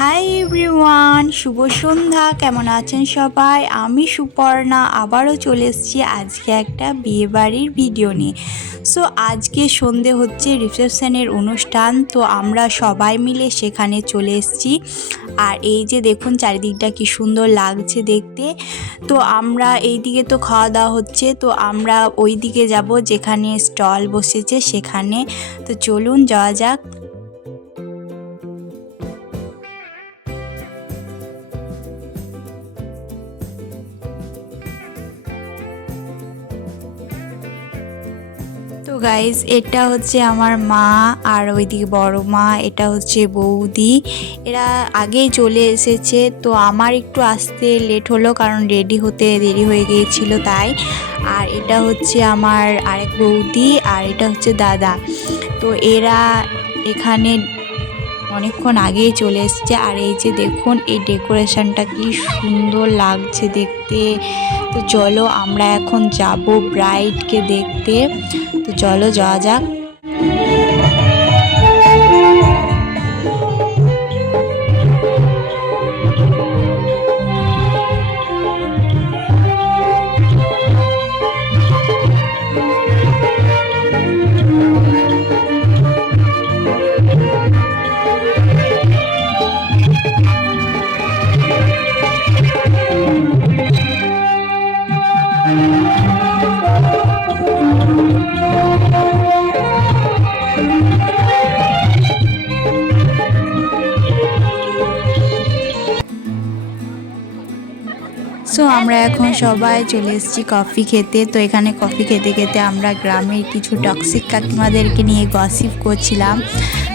Hi everyone, শুভ সন্ধ্যা। কেমন আছেন সবাই? আমি সুপর্ণা আবারও চলে এসেছি আজকে একটা বিয়েবাড়ির ভিডিও নিয়ে। সো আজকে সন্ধে হচ্ছে রিসেপশনের অনুষ্ঠান, তো আমরা সবাই মিলে সেখানে চলে এসেছি। আর এই যে দেখুন চারিদিকটা কি সুন্দর লাগছে দেখতে। তো আমরা এই দিকে তো খাওয়া দাওয়া হচ্ছে, তো আমরা ওই দিকে যাব যেখানে স্টল বসেছে সেখানে। তো চলুন যাওয়া যাক। তো গাইজ, এটা হচ্ছে আমার মা, আর ওইদিকে বড় মা, এটা হচ্ছে বৌদি। এরা আগেই চলে এসেছে, তো আমার একটু আসতে লেট হলো কারণ রেডি হতে দেরি হয়ে গিয়েছিল তাই। আর এটা হচ্ছে আমার আরেক বৌদি, আর এটা হচ্ছে দাদা। তো এরা এখানে অনেকক্ষণ আগেই চলে এসছে। আর এই যে দেখুন এই ডেকোরেশনটা কি সুন্দর লাগছে দেখতে। তো চলো আমরা এখন যাব ব্রাইডকে দেখতে। তো চলো যাওয়া যাক। সো আমরা এখন সবাই চলে এসেছি কফি খেতে। তো এখানে কফি খেতে খেতে আমরা গ্রামের কিছু টক্সিক কাকিমাদেরকে নিয়ে গসিপ করছিলাম।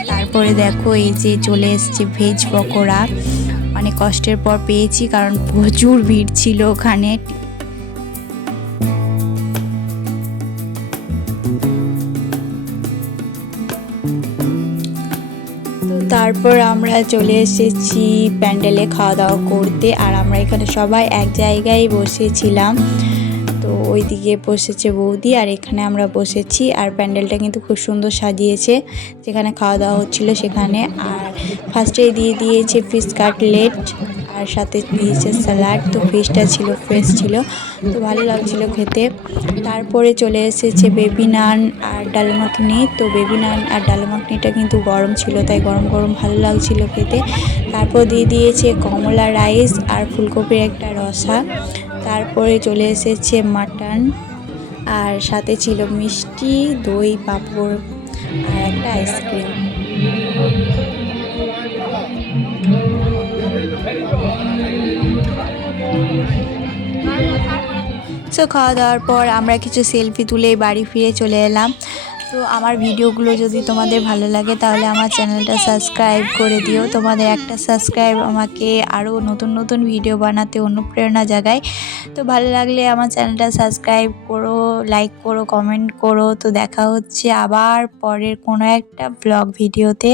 তারপরে দেখো এই যে চলে এসেছে ভেজ পকোড়া। অনেক কষ্টের পর পেয়েছি কারণ প্রচুর ভিড় ছিল ওখানে। তারপর আমরা চলে এসেছি প্যান্ডেলে খাওয়া দাওয়া করতে। আর আমরা এখানে সবাই এক জায়গায় বসেছিলাম। তো ওইদিকে বসেছে বৌদি আর এখানে আমরা বসেছি। আর প্যান্ডেলটা কিন্তু খুব সুন্দর সাজিয়েছে যেখানে খাওয়া দাওয়া হচ্ছিল সেখানে। আর ফার্স্টে দিয়ে দিয়েছে ফিশ কাটলেট, আর সাথে দিয়েছে স্যালাড। তো ফিশটা ছিল ফ্রেশ ছিল, তো ভালো লাগছিল খেতে। তারপরে চলে এসেছে বেবি নান আর ডাল মাখনি। তো বেবি নান আর ডাল মাখনিটা কিন্তু গরম ছিল, তাই গরম গরম ভালো লাগছিল খেতে। তারপর দিয়ে দিয়েছে কমলা রাইস আর ফুলকপির একটা রসা। তারপরে চলে এসেছে মাটন, আর সাথে ছিল মিষ্টি, দই, পাঁপড় আর একটা আইসক্রিম। সো খাওয়া দাওয়ার পর আমরা কিছু সেলফি তুলে বাড়ি ফিরে চলে এলাম। তো আমার ভিডিওগুলো যদি তোমাদের ভালো লাগে তাহলে আমার চ্যানেলটা সাবস্ক্রাইব করে দিও। তোমাদের একটা সাবস্ক্রাইব আমাকে আরও নতুন নতুন ভিডিও বানাতে অনুপ্রেরণা জাগায়। তো ভালো লাগলে আমার চ্যানেলটা সাবস্ক্রাইব করো, লাইক করো, কমেন্ট করো। তো দেখা হচ্ছে আবার পরের কোনো একটা ব্লগ ভিডিওতে।